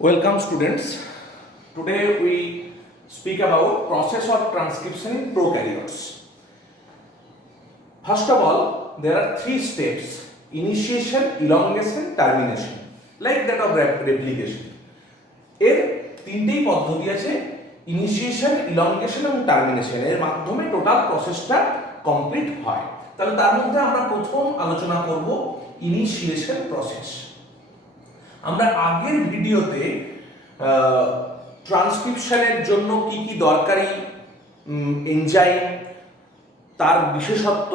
Welcome students. Today we speak about process of transcription in prokaryotes. First of all, there are three steps: initiation, elongation, termination, like that of replication. এর তিনটেই পদ্ধতি আছে, initiation, elongation এবং termination. এর মাধ্যমে total প্রসেসটা complete হয়। তাহলে তার মধ্যে আমরা প্রথম আলোচনা করব ইনিশিয়েশন প্রসেস। আমরা আগের ভিডিওতে ট্রান্সক্রিপশনের জন্য কি কি দরকারি এনজাইম, তার বিশেষত্ব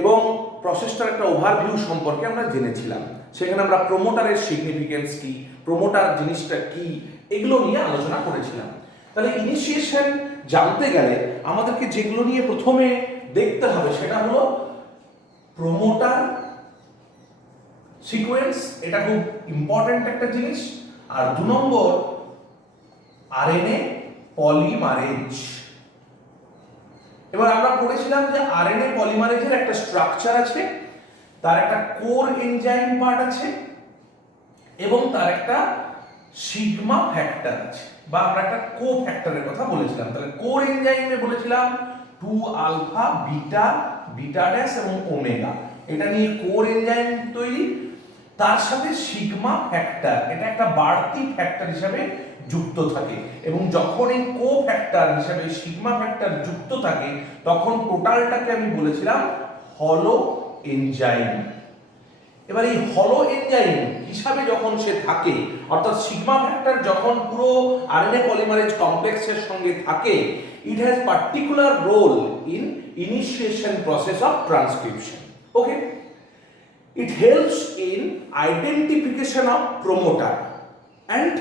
এবং প্রসেসটার একটা ওভারভিউ সম্পর্কে আমরা জেনেছিলাম। সেখানে আমরা প্রোমোটারের সিগনিফিকেন্স কি, প্রোমোটার জিনিসটা কি, এগুলো নিয়ে আলোচনা করেছিলাম। তাহলে ইনিশিয়েশন জানতে গেলে আমাদেরকে যেগুলো নিয়ে প্রথমে দেখতে হবে সেটা হলো প্রোমোটার সিকোয়েন্স, এটা খুব ইম্পর্টেন্ট একটা জিনিস। আর 2 নম্বর আরএনএ পলিমারেজ। এবার আমরা পড়েছিলাম যে আরএনএ পলিমারেজের একটা স্ট্রাকচার আছে, তার একটা কোর এনজাইম পার্ট আছে এবং তার একটা সিগমা ফ্যাক্টর আছে, বা আমরা একটা কো ফ্যাক্টরের কথা বলেছিলাম। তাহলে কোর এনজাইমে বলেছিলাম 2 আলফা, বিটা, বিটা ড্যাশ এবং ওমেগা, এটা নিয়ে কোর এনজাইম তৈরি। তার সাথে সিগমা ফ্যাক্টর, এটা একটা বাড়তি ফ্যাক্টর হিসেবে যুক্ত থাকে, এবং যখন এই কো ফ্যাক্টর হিসেবে সিগমা ফ্যাক্টর যুক্ত থাকে তখন টোটালটাকে আমি বলেছিলাম হলো এনজাইম। এবার এই হলো এনজাইম হিসাবে যখন সে থাকে, অর্থাৎ সিগমা ফ্যাক্টর যখন পুরো আরএনএ পলিমারেজ কমপ্লেক্সের সঙ্গে থাকে, it has particular role in initiation process of transcription. Okay, it helps in identification of promoter and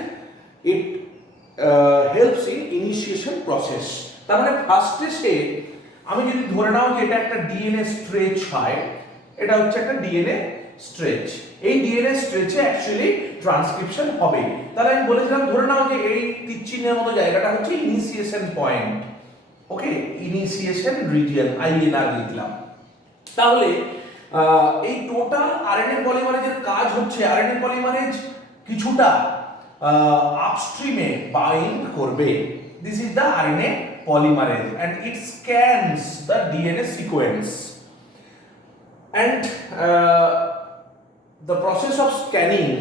it helps in initiation process. তার মানে ফার্স্টে সে, আমি যদি ধরে নাও যে এটা একটা ডিএনএ স্ট্রেচ হয়, এটা হচ্ছে একটা ডিএনএ স্ট্রেচ, এই ডিএনএ স্ট্রেচে অ্যাকচুয়ালি ট্রান্সক্রিপশন হবে। তাহলে আমি বলেছিলাম ধরে নাও যে এই তীরচিহ্নের মতো জায়গাটা হচ্ছে ইনিশিয়েশন পয়েন্ট। ওকে, ইনিশিয়েশন রিজিয়ন, আইএনআর লিখলাম। তাহলে এই টোটাল আরএনএ পলিমারেজের কাজ হচ্ছে, আরএনএ পলিমারেজ কিছুটা আপস্ট্রিমে বাইন্ড করবে। This is the RNA polymerase and it scans the DNA sequence and the process of scanning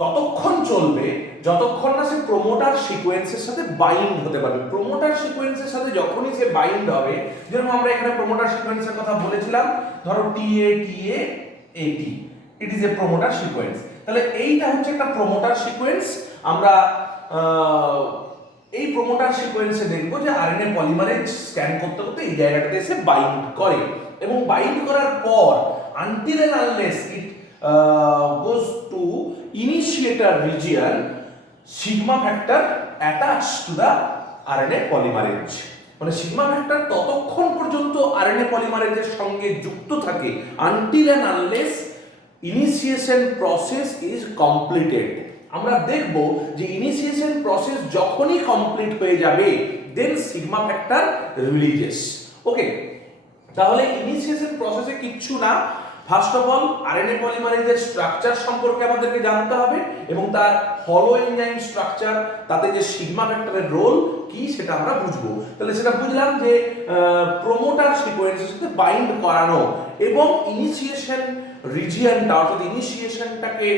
ততক্ষণ চলবে যতক্ষণ না সে প্রোমোটার সিকোয়েন্সের সাথে বাইন্ড হতে পারবে। প্রোমোটার সিকোয়েন্সের সাথে যখনই সে বাইন্ড হবে, যেরকম আমরা এখানে প্রোমোটার সিকোয়েন্সের কথা বলেছিলাম, ধরো টিএ টিএ এটি, it is a promoter sequence. তাহলে এইটা হচ্ছে একটা প্রোমোটার সিকোয়েন্স। আমরা এই প্রোমোটার সিকোয়েন্সে দেখব যে আরএনএ পলিমারেজ স্ক্যান করতে করতে এই জায়গাটাতে এসে বাইন্ড করে, এবং বাইন্ড করার পর until and unless it goes to initiator region, sigma factor attached to the RNA polymerase. মানে সিগমা ফ্যাক্টর ততক্ষণ পর্যন্ত আরএনএ পলিমারেজের সঙ্গে যুক্ত থাকে until and unless initiation process is completed. আমরা দেখব যে ইনিশিয়েশন প্রসেস যখনই কমপ্লিট হয়ে যাবে, then sigma factor releases. Okay, তাহলে ইনিশিয়েশন প্রসেসে কিচ্ছু না, ফার্স্ট অফ অল আরএনএ পলিমারেজের স্ট্রাকচার সম্পর্কে আমাদেরকে জানতে হবে এবং তার হলো এনজাইম স্ট্রাকচার, তাতে যে সিগমা ফ্যাক্টরের রোল কি সেটা আমরা বুঝবো। তাহলে সেটা বুঝলাম যে প্রোমোটার সিকোয়েন্সের সাথে বাইন্ড করানো এবং ইনিশিয়েশন রিজিয়নটা, অর্থাৎ ইনিশিয়েশনটাকে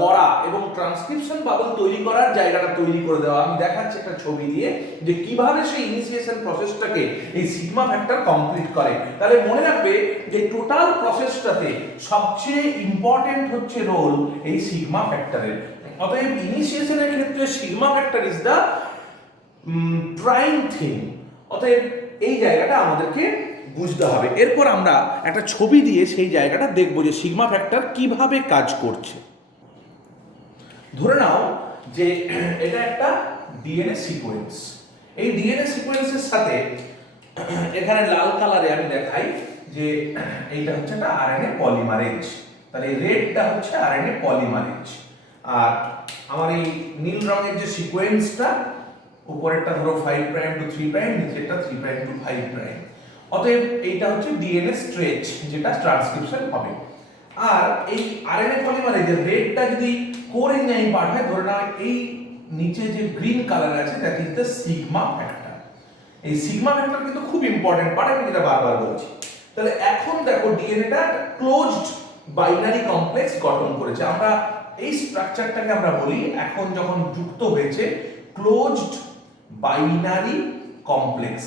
করা এবং ট্রান্সক্রিপশন বাবল তৈরি করার জায়গাটা তৈরি করে দেওয়া। আমি দেখাচ্ছি একটা ছবি দিয়ে যে কিভাবে সেই ইনিশিয়েশন প্রসেসটাকে এই সিগমা ফ্যাক্টর কমপ্লিট করে। তাহলে মনে রাখবে যে টোটাল প্রসেসটাতে সবচেয়ে ইম্পর্টেন্ট হচ্ছে রোল এই সিগমা ফ্যাক্টরের। অতএব ইনিশিয়েশনের ক্ষেত্রে sigma factor is the prime thing. অতএব এই জায়গাটা আমাদেরকে বুঝতে হবে। এরপর আমরা একটা ছবি দিয়ে সেই জায়গাটা দেখব যে সিগমা ফ্যাক্টর কিভাবে কাজ করছে। ধরে নাও যে এটা একটা ডিএনএ সিকোয়েন্স, এই ডিএনএ সিকোয়েন্সের সাথে এখানে লাল কালারে আমি দেখাই যে এইটা হচ্ছে একটা আরএনএ পলিমারেজ। তাহলে এই রেডটা হচ্ছে আরএনএ পলিমারেজ, আর আমার এই নীল রঙের যে সিকোয়েন্সটা, উপরেরটা ধরো 5 প্রাইম টু 3 প্রাইম, নিচেরটা 3 প্রাইম টু 5 প্রাইম। অতএব এইটা হচ্ছে ডিএনএ স্ট্রেচ, যেটা ট্রান্সক্রিপশন হবে। আর এই আরএনএ পলিমারেজের রেটটা যদি কোর এনজাইম পার্ট হয়, ধরে নাও এই নিচে যে গ্রিন কালার আছে that is the sigma factor. এই সিগমা ফ্যাক্টর কিন্তু খুব ইম্পর্টেন্ট পার্ট, আমি যেটা বারবার বলছি। তাহলে এখন দেখো ডিএনএটা ক্লোজড বাইনারি কমপ্লেক্স গঠন করেছে। আমরা এই স্ট্রাকচারটাকে আমরা বলি এখন যখন যুক্ত হয়েছে ক্লোজড বাইনারি কমপ্লেক্স।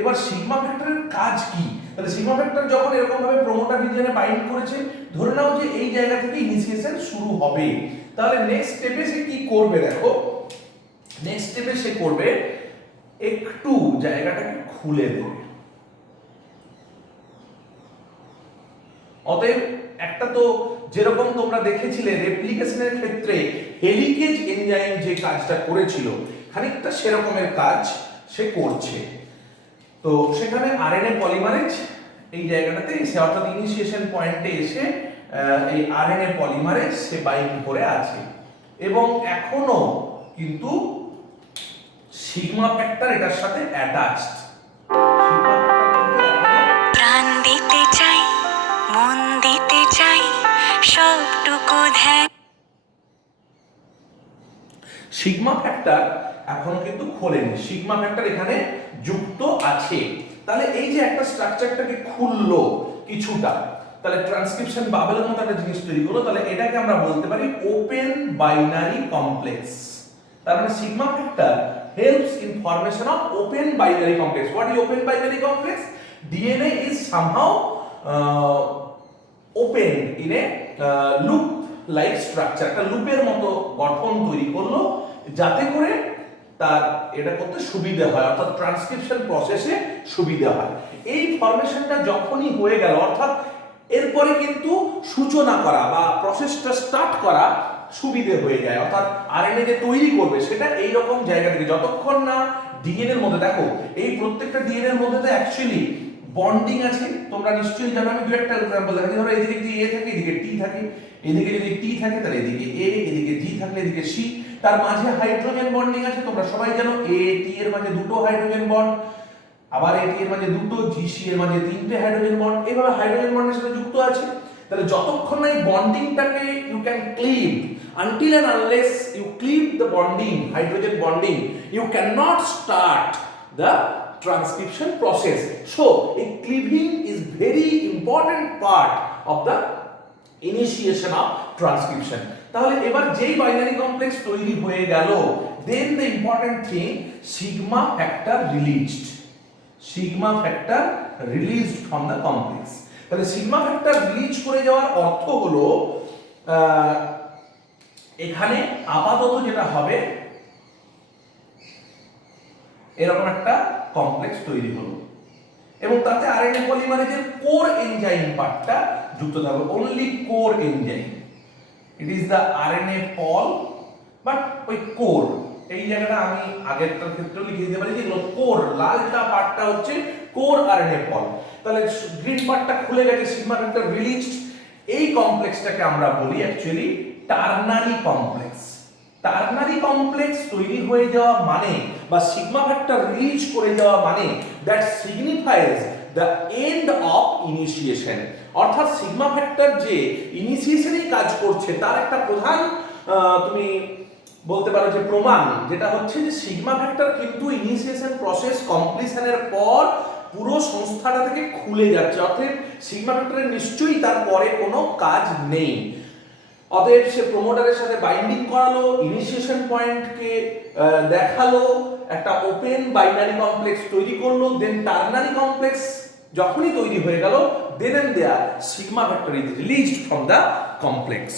এবার সিগমা ফ্যাক্টরের কাজ কি? তাহলে সিগমা ফ্যাক্টর যখন এরকম ভাবে প্রোমোটার রিজিয়নে বাইন্ড করেছে, ধরে নাও যে এই জায়গা থেকে ইনিশিয়েশন শুরু হবে, তাহলে নেক্সট স্টেপে সে কি করবে? দেখো নেক্সট স্টেপে সে করবে একটু জায়গাটাকে খুলে দেবে। অতএব একটা তো যেরকম তোমরা দেখেছিলে রেপ্লিকেশনের ক্ষেত্রে হেলিকেজ এনজাইম যে কাজটা করেছিল, খানিকটা সেরকমের কাজ সে করছে। তো সেখানে আরএনএ পলিমারেজ এই জায়গাটাতে এসে অর্থাৎ ইনিশিয়েশন পয়েন্টে এসে এই আরএনএ পলিমারেজ সে বাইন্ড করে আছে এবং এখনো কিন্তু সিগমা ফ্যাক্টর এটার সাথে অ্যাটাচড। প্রাণ দিতে চাই, মন দিতে চাই, সবটুকু ধ্যান। সিগমা ফ্যাক্টর এখনো কিন্তু খোলেনি, সিগমা ফ্যাক্টর এখানে যুক্ত আছে। তাহলে এই যে একটা স্ট্রাকচারটাকে খুললো কিছুটা, তাহলে ট্রান্সক্রিপশন বাবলের মতো একটা জিনিস তৈরি করলো, তাহলে এটাকে আমরা বলতে পারি ওপেন বাইনারি কমপ্লেক্স। তার মানে sigma factor helps in formation of open binary complex. What is open binary complex? DNA is somehow opened in a loop like structure, একটা লুপের মতো গঠন তৈরি করলো যাতে করে তার এটা করতে সুবিধা হয়, অর্থাৎ ট্রান্সক্রিপশন প্রসেসে সুবিধা হয়। এই ফরমেশনটা যখনই হয়ে গেল, অর্থাৎ এরপরে কিন্তু সূচনা করা বা প্রসেসটা স্টার্ট করা সুবিধে হয়ে যায়, অর্থাৎ আরএনএ যে তৈরি করবে সেটা এই রকম জায়গা থেকে, যতক্ষণ না ডিএনএ এর মধ্যে, দেখো এই প্রত্যেকটা ডিএনএ এর মধ্যে তো অ্যাকচুয়ালি বন্ডিং আছে, তোমরা নিশ্চয়ই জানো। আমি দু একটা एग्जांपल দেখাচ্ছি। ধরো এদিকে যদি এ থাকে এদিকে টি থাকে, এদিকে যদি টি থাকে তাহলে এদিকে এ, এদিকে জি থাকলে এদিকে সি, তার মাঝে হাইড্রোজেন বন্ডিং আছে, তোমরা সবাই জানো এ টি এর মাঝে দুটো হাইড্রোজেন বন্ড, আবার এ টি এর মাঝে দুটো, জি সি এর মাঝে তিনটে হাইড্রোজেন বন্ড, এভাবে হাইড্রোজেন বন্ডের সাথে যুক্ত আছে। তাহলে যতক্ষণ না এই বন্ডিংটাকে you can cleave, until and unless you cleave the bonding, hydrogen bonding, you cannot start the transcription process. So a cleaving is very important part of the initiation of transcription. তাহলে এবার যেই বাইনারি কমপ্লেক্স তৈরি হয়ে গেল, then the important thing, sigma factor released, sigma factor released from the complex. তাহলে sigma factor release করে যাওয়ার অর্থ হলো এখানে আপাতত যেটা হবে এরকম একটা কমপ্লেক্স তৈরি হলো এবং তাতে আরএনএ পলিমারেজের কোর এনজাইম পার্টটা যুক্ত থাকবে, only core enzyme. It is the RNA Paul, but ওই কোর এই জায়গাটা আমি আগেরটার ক্ষেত্রেও লিখে দিতে পারি যে কোর, লালটা পার্টটা হচ্ছে কোর আরএনএ পল। তাহলে গ্রিন পার্টটা খুলে গেছে, সিগমা ফ্যাক্টর রিলিজড। এই কমপ্লেক্সটাকে আমরা বলি actually ternary complex. Ternary complex তৈরি হয়ে যাওয়া মানে বা সিগমা ফ্যাক্টর রিলিজ করে যাওয়া মানে that signifies the end of initiation, অর্থাৎ সিগমা ফ্যাক্টর যে ইনিশিয়েশনেই কাজ করছে তার একটা প্রধান তুমি বলতে পারো যে প্রমাণ, যেটা হচ্ছে যে সিগমা ফ্যাক্টর কিন্তু ইনিশিয়েশন প্রসেস কমপ্লিশনের পর পুরো সংস্থাটা থেকে খুলে যাচ্ছে, অতএব সিগমা ফ্যাক্টরের নিশ্চয়ই তারপরে কোনো কাজ নেই। অতএব সে প্রমোটারের সাথে বাইন্ডিং করালো, ইনিশিয়েশন পয়েন্টকে দেখালো, একটা ওপেন বাইনারি কমপ্লেক্স তৈরি করলো, দেন টার্নারি কমপ্লেক্স যখনই তৈরি হয়ে গেল, then and there sigma factor is released from the complex.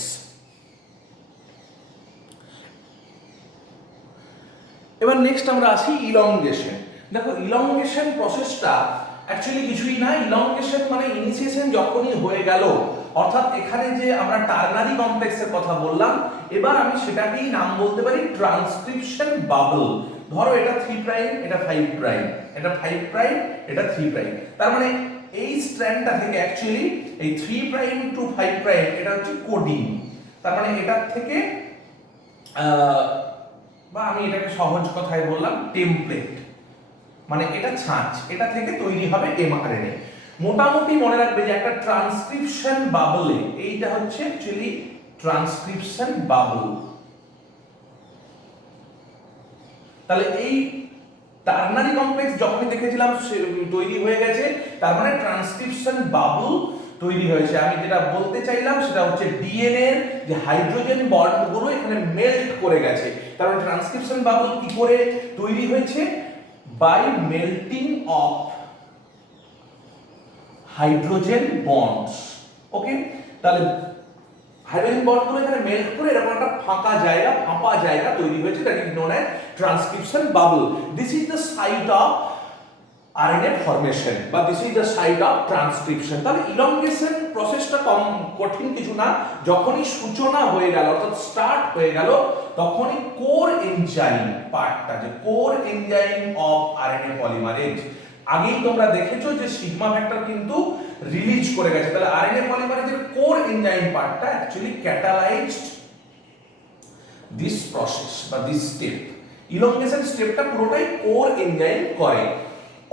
এবার নেক্সট আমরা আসি ইলংগেশন। দেখো ইলংগেশন প্রসেসটা অ্যাকচুয়ালি কিছুই না, ইলংগেশন মানে ইনিশিয়েশন যখনই হয়ে গেল, অর্থাৎ এখানে যে আমরা টার্নারি কমপ্লেক্সের কথা বললাম, এবার আমি সেটাকেই নাম বলতে পারি ট্রান্সক্রিপশন বাবল। ধরো এটা 3 প্রাইম, এটা 5 প্রাইম, এটা 5 প্রাইম, এটা 3 প্রাইম, তার মানে এই স্ট্র্যান্ডটা থেকে অ্যাকচুয়ালি এই 3 প্রাইম টু 5 প্রাইম এটা হচ্ছে কোডিং, তার মানে এটার থেকে বা আমি এটাকে সহজ কথায় বললাম টেমপ্লেট, মানে এটা ছাঁচ, এটা থেকে তৈরি হবে এমআরএনএ। মোটামুটি মনে রাখবে যে একটা ট্রান্সক্রিপশন বাবলে এইটা হচ্ছে অ্যাকচুয়ালি ট্রান্সক্রিপশন বাবল। তাহলে এই টার্নারি কমপ্লেক্স যখনই দেখেছিলাম তৈরি হয়ে গেছে, তার মানে ট্রান্সক্রিপশন বাবল তৈরি হয়েছে। আমি যেটা বলতে চাইলাম সেটা হচ্ছে ডিএনএ এর যে হাইড্রোজেন বন্ডগুলো এখানে মেল্ট করে গেছে। কারণ ট্রান্সক্রিপশন বাবল কি করে তৈরি হয়েছে? By melting of hydrogen bonds. Okay, তাহলে হাইড্রোজেন বন্ডগুলো এখানে মেল্ট করে এরকম একটা ফাঁকা জায়গা তৈরি হয়েছে, that is known as transcription bubble. This is the site of RNA formation বা this is the site of transcription. তাহলে ইলংগেশন প্রসেসটা কম কঠিন কিছু না। যখনই সূচনা হয়ে গেল অর্থাৎ স্টার্ট হয়ে গেল, তখনই কোর এনজাইম পার্টটা, যে core enzyme of RNA polymerase, আগেই তোমরা দেখেছো যে সিগমা ফ্যাক্টর কিন্তু রিলিজ করে গেছে। তাহলে আরএনএ পলিমারেজের কোর এনজাইম পার্টটা অ্যাকচুয়ালি ক্যাটালাইজড দিস প্রসেস বা দিস স্টেপ। ইলংগেশন স্টেপটা পুরোটাই কোর এনজাইম করে।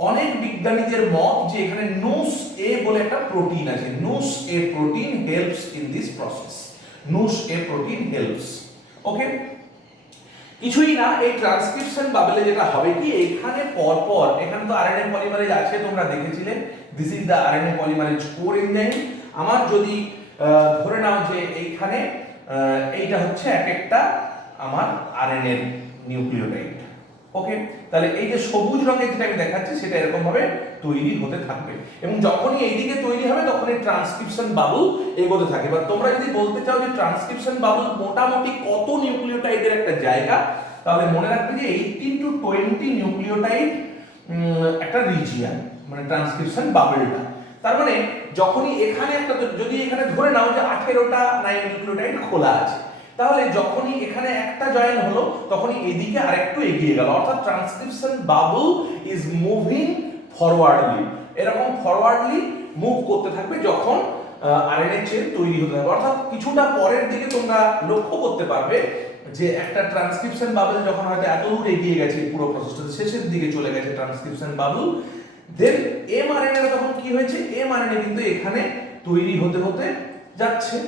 অনেক বিজ্ঞানীদের মত যে এখানে নুস এ বলে একটা প্রোটিন আছে, Nus A protein helps in this process, Nus A protein helps. Okay, কিছুই না, এই ট্রান্সক্রিপশন বাবলে যেটা হবে কি, এখানে পরপর এখানে তো আরএনএ পলিমারেজ আছে, তোমরা দেখেছিলে, this is the RNA polymerase core enzyme. আমার যদি ধরে নাও যে এইখানে এইটা হচ্ছে এক একটা আমার আরএনএ নিউক্লিওটাইড। ওকে, তাহলে এই যে সবুজ রঙের যেটা আমি দেখাচ্ছি সেটা এরকম ভাবে তৈরি হতে থাকবে, এবং যখনই এইদিকে তৈরি হবে তখনই ট্রান্সক্রিপশন বাবল এগোতে থাকে। এবার তোমরা যদি বলতে চাও যে ট্রান্সক্রিপশন বাবল মোটামুটি কত নিউক্লিওটাইডের একটা জায়গা, তাহলে মনে রাখবে যে 18 to 20 নিউক্লিওটাইড একটা রিজিয়ন, মানে ট্রান্সক্রিপশন বাবলটা। তার মানে যখনই এখানে একটা, যদি এখানে ধরে নাও যে 18টা নিউক্লিওটাইড খোলা আছে, তাহলে যখনই এখানে একটা জয়েন হলো তখনই এদিকে আরেকটু এগিয়ে গেল, অর্থাৎ transcription bubble is moving forwardly, এরকম ফরওয়ার্ডলি মুভ করতে থাকবে যখন আরএনএ চেন তৈরি হতে থাকবে। অর্থাৎ কিছুটা পরের দিকে তোমরা লক্ষ্য করতে পারবে যে একটা ট্রান্সক্রিপশন বাবল যখন হয়তো এত দূর এগিয়ে গেছে, পুরো প্রসেসটা শেষের দিকে চলে গেছে ট্রান্সক্রিপশন বাবল, দেন এমআরএনএ তখন কি হয়েছে, এমআরএনএ কিন্তু এখানে তৈরি হতে হতে যাচ্ছে।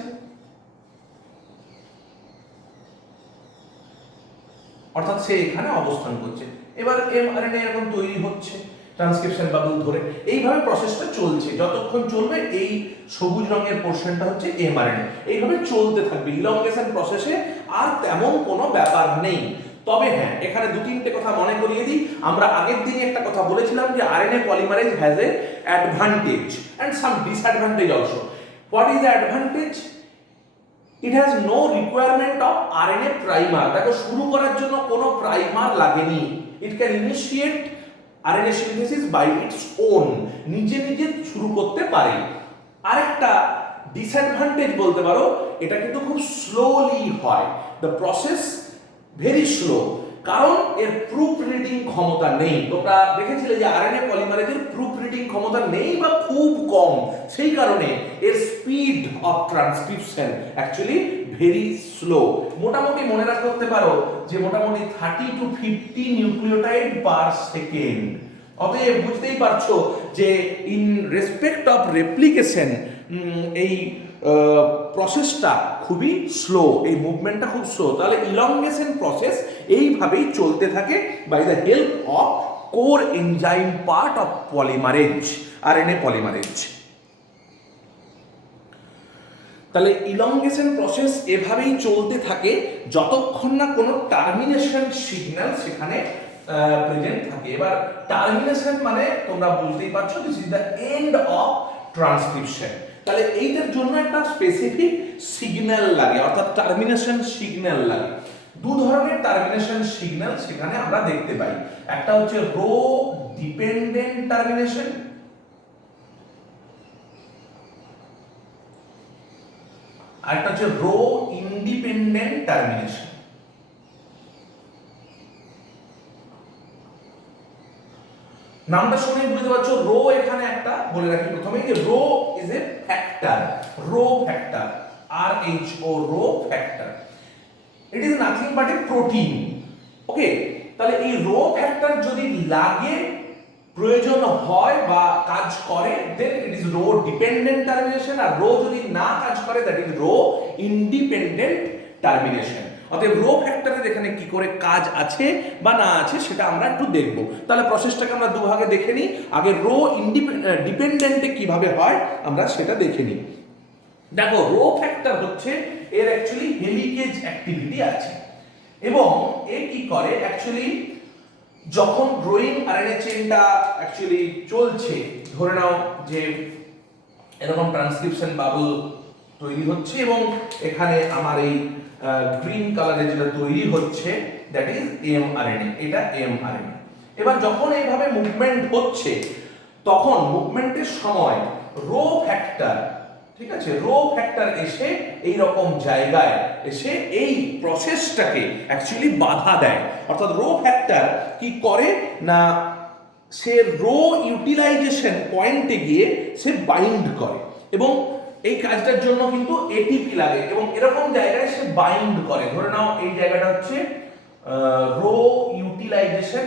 অর্থাৎ সে এখানে অবস্থান করছে। এবার এমআরএনএ এরকম তৈরি হচ্ছে ট্রান্সক্রিপশন বাবল ধরে, এইভাবে প্রসেসটা চলছে। যতক্ষণ চলবে এই সবুজ রঙের পোরশনটা হচ্ছে এমআরএনএ, এইভাবে চলতে থাকবে। ইলংগেশন প্রসেসে আর তেমন কোনো ব্যাপার নেই। তবে হ্যাঁ, এখানে দু তিনটে কথা মনে করিয়ে দিই। আমরা আগের দিনে একটা কথা বলেছিলাম যে RNA polymerase has a advantage and some disadvantage also. What is the advantage? It has no requirement of RNA primer. দেখো, শুরু করার জন্য কোনো প্রাইমার লাগেনি। It can initiate RNA synthesis by its own, নিজে নিজে শুরু করতে পারে। আরেকটা ডিসঅ্যাডভান্টেজ বলতে পারো, এটা কিন্তু খুব স্লোলি হয়, the process very slow, কারণ এর প্রুফ রিডিং ক্ষমতা নেই। তোমরা দেখেছিলে যে আরএনএ পলিমারেজের প্রুফ রিডিং ক্ষমতা নেই বা খুব কম, সেই কারণে এর speed of transcription actually very slow. মোটামুটি মনে রাখতে পারো যে মোটামুটি 30 to 50 নিউক্লিওটাইড পার সেকেন্ড। অতএব বুঝতেই পারছো যে ইন রেসপেক্ট অফ রেপ্লিকেশন এই প্রসেসটা খুবই স্লো, এই মুভমেন্টটা খুব স্লো। তাহলে ইলংগেশন প্রসেস এইভাবেই চলতে থাকে by the help of core enzyme part of polymerase, RNA polymerase. তাহলে ইলংগেশন প্রসেস এভাবেই চলতে থাকে যতক্ষণ না কোনো টার্মিনেশন সিগন্যাল সেখানে প্রেজেন্ট থাকে। এবার টার্মিনেশন মানে তোমরা বুঝতেই পারছো, this is the end of transcription. তাহলে এইটার জন্য একটা স্পেসিফিক সিগন্যাল লাগে, অর্থাৎ টার্মিনেশন সিগন্যাল লাগে। দু ধরনের টার্মিনেশন সিগন্যাল সেখানে আমরা দেখতে পাই। একটা হচ্ছে রো ডিপেন্ডেন্ট টার্মিনেশন, আর একটা হচ্ছে রো ইন্ডিপেন্ডেন্ট টার্মিনেশন। নামটা শুনে বুঝতে পারছো, রো এখানে একটা বলে রাখি প্রথমেই যে rho is a factor, rho factor, RHO, rho factor. It is nothing but a protein. Okay, তাহলে এই রো ফ্যাক্টর যদি লাগে প্রয়োজন হয় বা কাজ করে, then it is rho dependent termination, আর রো যদি না কাজ করে that is rho independent termination. অতএব রো ফ্যাক্টরের এখানে কি করে কাজ আছে বা না আছে সেটা আমরা একটু দেখব। তাহলে প্রসেসটাকে আমরা দুভাগে দেখে নিই। আগে রো ডিপেন্ডেন্টে কিভাবে হয় আমরা সেটা দেখে নিই। দেখো, রো ফ্যাক্টর হচ্ছে এর অ্যাকচুয়ালি হেলিকেজ অ্যাক্টিভিটি আছে, এবং এ কি করে অ্যাকচুয়ালি যখন গ্রোয়িং আরএনএ চেইনটা অ্যাকচুয়ালি চলছে, ধরে নাও যে এরকম ট্রান্সক্রিপশন বাবল তৈরি হচ্ছে এবং এখানে আমার এই গ্রিন কালারে যেটা তৈরি হচ্ছে দ্যাট ইজ এমআরএনএ, এটা এমআরএনএ। এবার যখন এইভাবে মুভমেন্ট হচ্ছে তখন মুভমেন্টের সময় রো ফ্যাক্টর, ঠিক আছে, রো ফ্যাক্টর এসে এই রকম জায়গায় এসে এই প্রসেসটাকে অ্যাকচুয়ালি বাধা দেয়। অর্থাৎ রো ফ্যাক্টর কি করে না, সে রো ইউটিলাইজেশন পয়েন্টে গিয়ে সে বাইন্ড করে, এবং এই কাজটার জন্য কিন্তু এটিপি লাগে, এবং এরকম জায়গায় সে বাইন্ড করে। ধরে নাও এই জায়গাটা হচ্ছে রো ইউটিলাইজেশন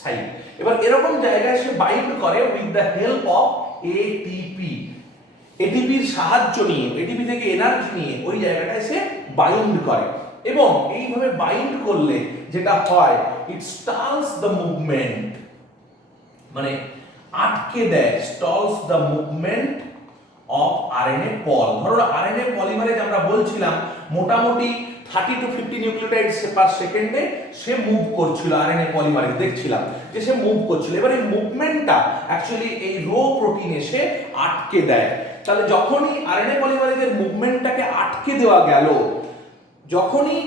সাইট। এবার এরকম জায়গায় সে বাইন্ড করে with the help of ATP. এটিপির সাহায্য নিয়ে, এটিপি থেকে এনার্জি নিয়ে ওই জায়গাটায় সে বাইন্ড করে, এবং এইভাবে বাইন্ড করলে যেটা হয় ইট স্টলস দ্য মুভমেন্ট, মানে আটকে দেয়, stalls the movement of RNA pol. ধরো আরএনএ পলিমারেজ আমরা বলছিলাম মোটামুটি 30 to 50 নিউক্লিওটাইড পার সেকেন্ডে সে মুভ করছিল। আরএনএ পলিমারেজ দেখছিলাম যে সে মুভ করছিল। এবার এই মুভমেন্টটা অ্যাকচুয়ালি এই রো প্রোটিন এসে আটকে দেয়। তাহলে যখনই আরএনএ পলিমারেজের মুভমেন্টটাকে আটকে দেওয়া গেল, যখনই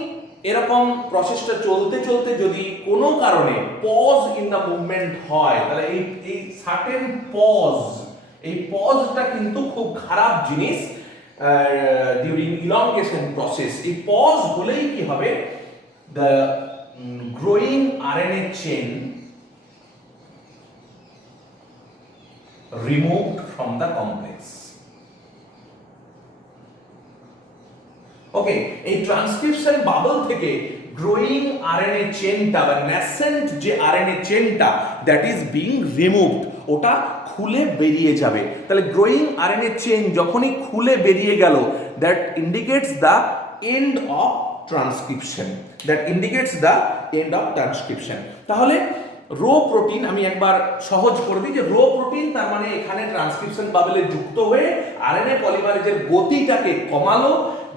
এরকম প্রসেসটা চলতে চলতে যদি কোনো কারণে পজ ইন দ্য মুভমেন্ট হয়, তাহলে এই সার্টেন পজ, এই পজটা কিন্তু খুব খারাপ জিনিস ডিউরিং ইলংগেশন প্রসেস। এই পজ হলেই কি হবে, the growing RNA chain removed from the complex. Okay, এই ট্রান্সক্রিপশন বাবল থেকে গ্রোয়িং আরএনএ চেইনটা বা ন্যাসেন্ট যে আরএনএ চেইনটা দ্যাট ইজ বিং রিমুভড, ওটা খুলে বেরিয়ে যাবে। তাহলে গ্রোয়িং আরএনএ চেইন যখনই খুলে বেরিয়ে গেল, that indicates the end of transcription, that indicates the end of transcription. তাহলে রো প্রোটিন আমি একবার সহজ করে দিই যে রো প্রোটিন তার মানে এখানে ট্রান্সক্রিপশন বাবলে যুক্ত হয়ে আরএনএ পলিমারেজের গতিটাকে কমালো।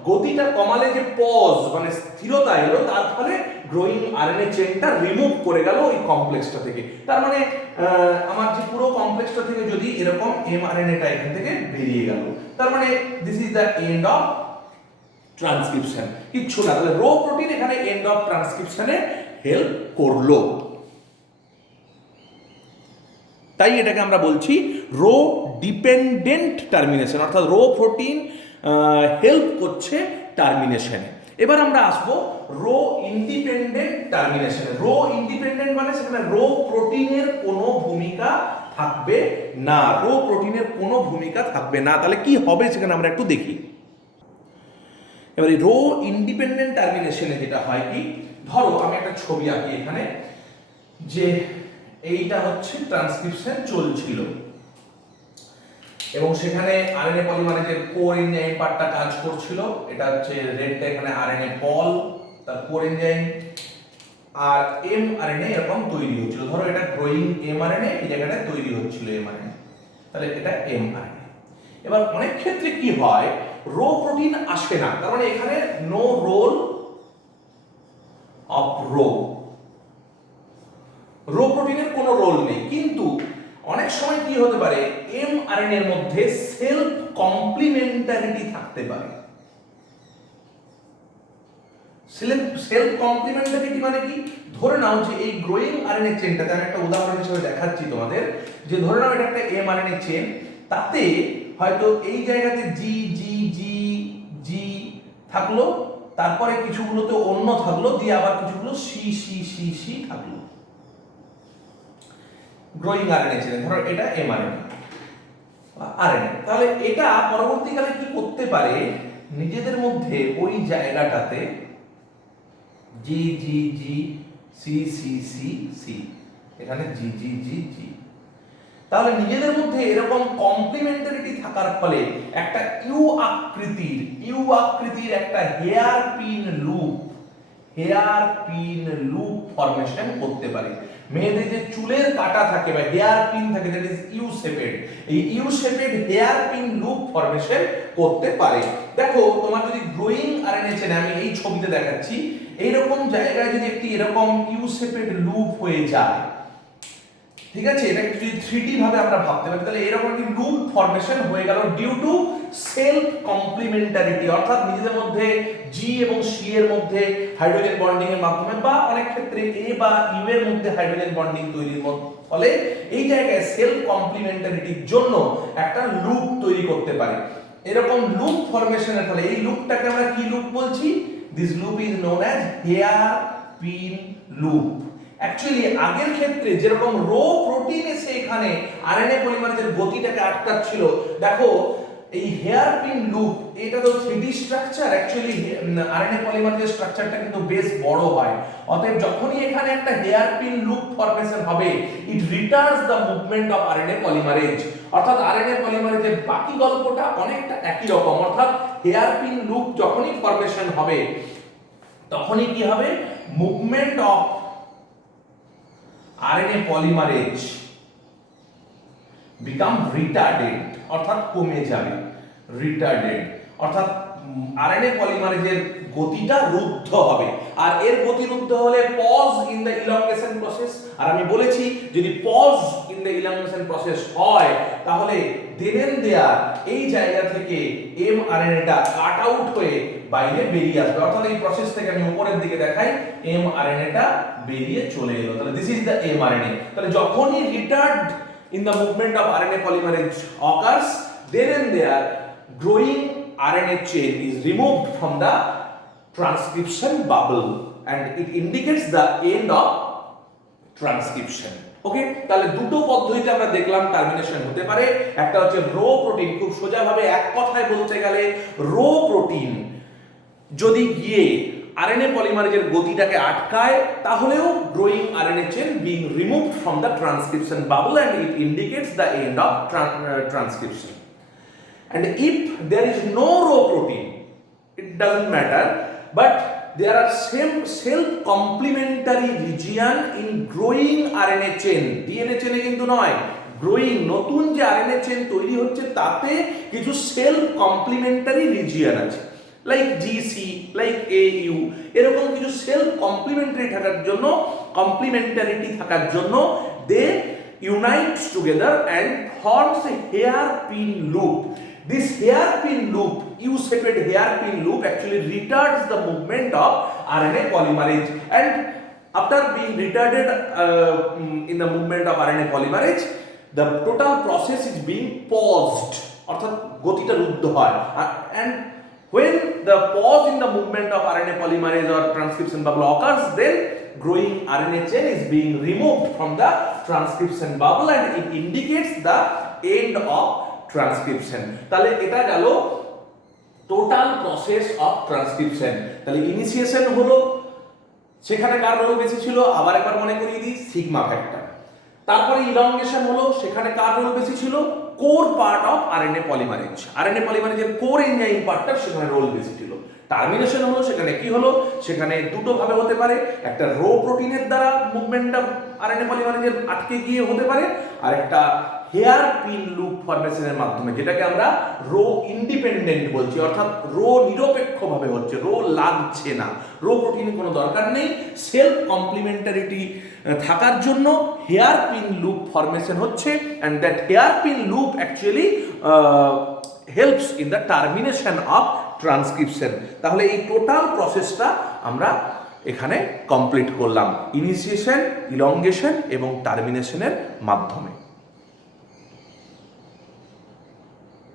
গতিটা কমালে যে পজ মানে স্থিরতা এলো, তার ফলে গ্রোয়িং আরএনএ চেইনটা রিমুভ করে গেল ওই কমপ্লেক্সটা থেকে। তার মানে আমার যে পুরো কমপ্লেক্সটা থেকে যদি এরকম এমআরএনএটা এখান থেকে বেরিয়ে গেল, তার মানে this is the end of transcription. কিচ্ছু না, তাহলে রো প্রোটিন এখানে এন্ড অফ ট্রান্সক্রিপশনে হেল্প করলো। তাই এটাকে আমরা বলছি রো ডিপেন্ডেন্ট টার্মিনেশন, অর্থাৎ রো প্রোটিন হেল্প করছে টার্মিনেশনে। এবার আমরা আসবো রো ইন্ডিপেন্ডেন্ট টার্মিনেশনে। রো ইন্ডিপেন্ডেন্ট মানে সেখানে রো প্রোটিনের কোনো ভূমিকা থাকবে না, রো প্রোটিনের কোনো ভূমিকা থাকবে না। তাহলে কি হবে সেখানে আমরা একটু দেখি। এবারে রো ইন্ডিপেন্ডেন্ট টার্মিনেশনে যেটা হয় কি, ধরো আমি একটা ছবি আঁকি এখানে, যে এইটা হচ্ছে ট্রান্সক্রিপশন চলছিল এবং সেখানে আরএনএ পলিমারেজের কোর এনজাইম পার্টটা কাজ করছিল। এটা হচ্ছে রেডটা, এখানে আরএনএ পল তার কোর এনজাইম, আর এমআরএনএ এরকম তৈরি হচ্ছিল। ধরো এটা গ্রোয়িং এমআরএনএ, এই জায়গাটায় তৈরি হচ্ছিল এমআরএনএ, তাহলে এটা এমআরএনএ। এবার অনেক ক্ষেত্রে কি হয়, রো প্রোটিন আসে না, কারণ এখানে no role of rho, rho প্রোটিনের কোনো রোল নেই। কিন্তু অনেক সময় কি হতে পারে, এমআরএনএ এর মধ্যে সেলফ কমপ্লিমেন্টারিটি থাকতে পারে। সেলফ কমপ্লিমেন্টারিটি মানে কি, ধরে নাও যে এই গ্রোয়িং আরএনএ চেইনটাতে আমি একটা উদাহরণ হিসেবে দেখাচ্ছি তোমাদের, যে ধরে নাও এটা একটা এমআরএনএ চেইন, তাতে হয়তো এই জায়গাতে জি জি জি জি থাকলো, তারপরে কিছুগুলোতে অন্য থাকলো, দিয়ে আবার কিছুগুলো সি সি সি সি থাকলো। গ্রোয়িং আরএনএ চেইন, ধরো এটা এমআরএনএ আরএনএ, তাহলে এটা পরবর্তীকালে কি করতে পারে, নিজেদের মধ্যে ওই জায়গাটাতে G G G C C C C, এখানে জি জি জি জি, তাহলে নিজেদের মধ্যে এরকম কমপ্লিমেন্টারিটি থাকার ফলে একটা ইউ আকৃতির একটা হেয়ার পিন লুপ ফরমেশন করতে পারে। মেয়েদের যে চুলের কাটা থাকে বা হেয়ার পিন থাকে, দ্যাট ইজ ইউ শেপেড, এই U shaped hairpin loop formation করতে পারে। দেখো তোমার যদি গ্রোয়িং আরএনএ চেন, আমি এই ছবিতে দেখাচ্ছি, এইরকম জায়গায় যদি একটি এরকম ইউ শেপেড লুপ হয়ে যায়, ঠিক আছে, এটা যদি 3D ভাবে আমরা ভাবতে পারি, তাহলে এরকম একটি লুপ ফরমেশন হয়ে গেল ডিউ টু সেলফ কমপ্লিমেন্টারিটি, অর্থাৎ নিজেদের মধ্যে জি এবং সি এর মধ্যে হাইড্রোজেন বন্ডিং এর মাধ্যমে বা অনেক ক্ষেত্রে এ বা ইউ এর মধ্যে হাইড্রোজেন বন্ডিং তৈরির ফলে এই জায়গায় সেলফ কমপ্লিমেন্টারিটির জন্য একটা লুপ তৈরি করতে পারে। এরকম লুপ ফরমেশনের ফলে এই লুপটাকে আমরা কি লুপ বলছি? This loop is known as hairpin loop. Actually আগের ক্ষেত্রে যেরকম রো প্রোটিন এসে এখানে আরএনএ পলিমারেজের গতিটাকে আটকাচ্ছিল, দেখো এই হেয়ার পিন লুপ, এটা তো 3D স্ট্রাকচার, অ্যাকচুয়ালি আরএনএ পলিমারেজের স্ট্রাকচারটা কিন্তু বেশ বড় হয়। অতএব যখনই এখানে একটা হেয়ার পিন লুপ ফরমেশন হবে, it retards the movement of RNA polymerase, অর্থাৎ আরএনএ পলিমারেজের বাকি গল্পটা অনেকটা একই রকম। অর্থাৎ হেয়ার পিন লুপ যখনই ফরমেশন হবে তখনই কি হবে? Movement of RNA polymerase become retarded, অর্থাৎ কমে যাবে, রিটার্ডেড, অর্থাৎ আরএনএ পলিমারেজের গতিটা রুদ্ধ হবে। আর এর গতি রুদ্ধ হলে pause in the elongation process, আর আমি বলেছি যদি pause in the elongation process হয় তাহলে দেন দেয়ার এই জায়গা থেকে এমআরএনএটা কাট আউট হয়ে বাইরে বেরিয়ে আসবে, অর্থাৎ এই প্রসেস থেকে আমি উপরের দিকে দেখাই এমআরএনএটা বেরিয়ে চলে এলো। তাহলে দিস ইজ দ্য এমআরএনএ। তাহলে যখনই retired in the movement of RNA polymerase occurs, then and there growing RNA chain is removed from the transcription bubble and it indicates the end of transcription. ওকে, তাহলে দুটো পদ্ধতিতে আমরা দেখলাম termination হতে পারে। একটা হচ্ছে রো প্রোটিন, খুব সোজাভাবে এক কথায় বলতে গেলে রো প্রোটিন যদি গিয়ে আরএনএ পলিমারেজের গতিটাকে আটকায় তাহলেও growing RNA chain being removed from the transcription bubble and it indicates the end of transcription. And if there is no raw protein, it doesn't matter, but there are same self-complementary region in growing RNA chain. DNA চেনে কিন্তু নয়, growing নতুন যে RNA chain তৈরি হচ্ছে তাতে কিছু self complementary region আছে, লাইক জিসি, লাইক এইউ, এরকম কিছু সেলফ কমপ্লিমেন্টারিটি থাকার জন্য they unite together and forms a hairpin loop. This hairpin loop, U-shaped hairpin loop actually retards the movement of RNA polymerase, and after being retarded in the movement of RNA polymerase, the total process is being paused, অর্থাৎ গতিটা রুদ্ধ হয়। And when the pause in the movement of RNA polymerase or transcription bubble occurs, then growing RNA chain is being removed from the transcription bubble and it indicates the end of transcription. তাহলে এটা গেল total process of transcription. তাহলে initiation হলো, সেখানে কার role বেশি ছিল? আবার একবার মনে করিয়ে দিই, সিগমা ফ্যাক্টর। তারপরে ইলংগেশন হলো, সেখানে কার রোল বেশি ছিল? Core part of RNA polymerase, RNA পলিমারেজের কোর এনজাইম পার্টটা সেখানে রোল বেশি ছিল। টার্মিনেশন হলো, সেখানে কি হলো? সেখানে দুটো ভাবে হতে পারে, একটা রো প্রোটিনের দ্বারা মুভমেন্টটা আরএনএ পলিমারেজের আটকে গিয়ে হতে পারে, আর একটা হেয়ার পিন লুপ ফরমেশনের মাধ্যমে, যেটাকে আমরা রো ইন্ডিপেন্ডেন্ট বলছি, অর্থাৎ রো নিরপেক্ষভাবে হচ্ছে, রো লাগছে না, রো প্রোটিনের কোনো দরকার নেই, সেলফ কমপ্লিমেন্টারিটি থাকার জন্য হেয়ার পিন লুপ ফরমেশন হচ্ছে, and that hairpin loop actually helps in the termination of transcription. তাহলে এই টোটাল প্রসেসটা আমরা এখানে কমপ্লিট করলাম ইনিশিয়েশন, ইলংগেশন এবং টার্মিনেশনের মাধ্যমে।